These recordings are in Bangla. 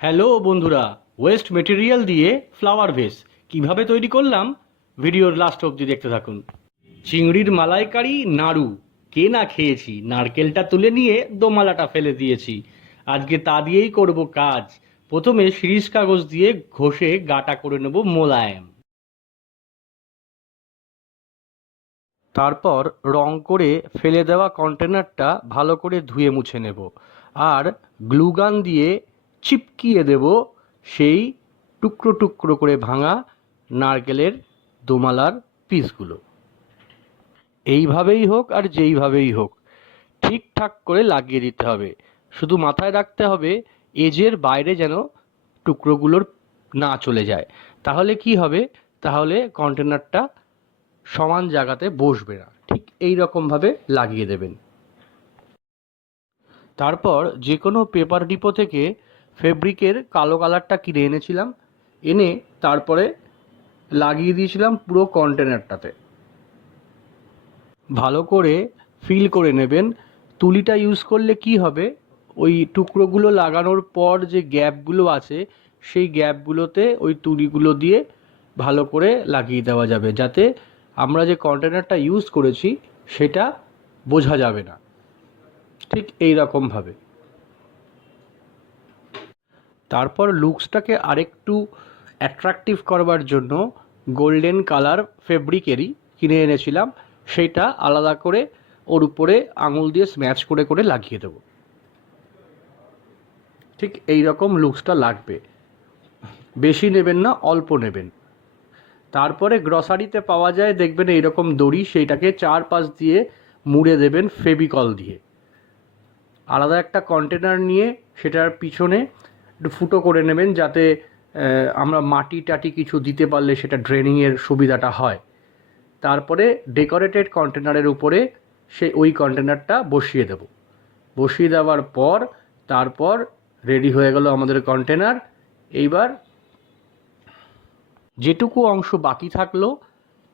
হ্যালো বন্ধুরা, ওয়েস্ট মেটেরিয়াল দিয়ে ফ্লাওয়ার ভেস কিভাবে তৈরি করলাম ভিডিওর লাস্ট অবধি দেখতে থাকুন। চিংড়ির মালাইকারি নাড়ু কে না খেয়েছি, নারকেলটা তুলে নিয়ে দোমালাটা ফেলে দিয়েছি। আজকে তা দিয়েই করব কাজ। প্রথমে শিরিষ কাগজ দিয়ে ঘষে গাটা করে নেব মোলায়েম। তারপর রং করে ফেলে দেওয়া কন্টেনারটা ভালো করে ধুয়ে মুছে নেব আর গ্লুগান দিয়ে চিপকিয়ে দেব সেই টুকরো টুকরো করে ভাঙা নারকেলের দোমালার পিসগুলো। এইভাবেই হোক আর যেইভাবেই হোক ঠিকঠাক করে লাগিয়ে দিতে হবে। শুধু মাথায় রাখতে হবে এজের বাইরে যেন টুকরোগুলোর না চলে যায়। তাহলে কি হবে, তাহলে কন্টেনারটা সমান জায়গাতে বসবে না। ঠিক এই রকমভাবে লাগিয়ে দেবেন। তারপর যে কোনো পেপার ডিপো থেকে ফেব্রিকের কালো কালারটা কিনে এনেছিলাম, এনে তারপরে লাগিয়ে দিয়েছিলাম পুরো কন্টেনারটাতে। ভালো করে ফিল করে নেবেন। তুলিটা ইউজ করলে কি হবে, ওই টুকরোগুলো লাগানোর পর যে গ্যাপগুলো আছে সেই গ্যাপগুলোতে ওই তুলিগুলো দিয়ে ভালো করে লাগিয়ে দেওয়া যাবে, যাতে আমরা যে কন্টেনারটা ইউজ করেছি সেটা বোঝা যাবে না। ঠিক এই রকমভাবে। তারপর লুকসটাকে আরেকটু অ্যাট্রাকটিভ করবার জন্য গোল্ডেন কালার ফেব্রিকেরই কিনে এনেছিলাম, সেইটা আলাদা করে ওর উপরে আঙুল দিয়ে স্ম্যাচ করে করে লাগিয়ে দেবো। ঠিক এই রকম লুকসটা লাগবে। বেশি নেবেন না, অল্প নেবেন। তারপরে গ্রসারিতে পাওয়া যায় দেখবেন এইরকম দড়ি, সেইটাকে চারপাশ দিয়ে মুড়ে দেবেন ফেভিকল দিয়ে। আলাদা একটা কন্টেনার নিয়ে সেটার পিছনে একটু ফুটো করে নেবেন, যাতে আমরা মাটি টাটি কিছু দিতে পারলে সেটা ড্রেনিংয়ের সুবিধাটা হয়। তারপরে ডেকোরেটেড কন্টেনারের উপরে ওই কন্টেনারটা বসিয়ে দেব। বসিয়ে দেওয়ার পর তারপর রেডি হয়ে গেল আমাদের কন্টেনার। এইবার যেটুকু অংশ বাকি থাকলো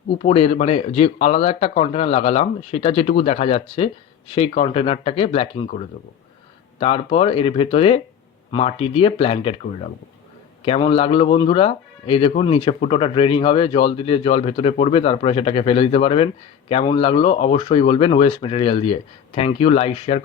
উপরের, মানে যে আলাদা একটা কন্টেনার লাগালাম সেটা যেটুকু দেখা যাচ্ছে সেই কন্টেনারটাকে ব্ল্যাকিং করে দেবো। তারপর এর ভেতরে মাটি দিয়ে প্ল্যান্টেড করে রাখবো। কেমন লাগলো বন্ধুরা? এই দেখুন নিচে ফুটোটা ড্রেনিং হবে, জল দিলে জল ভেতরে পড়বে, তারপরে সেটাকে ফেলে দিতে পারবেন। কেমন লাগলো অবশ্যই বলবেন ওয়েস্ট মেটেরিয়াল দিয়ে। Thank you, like share.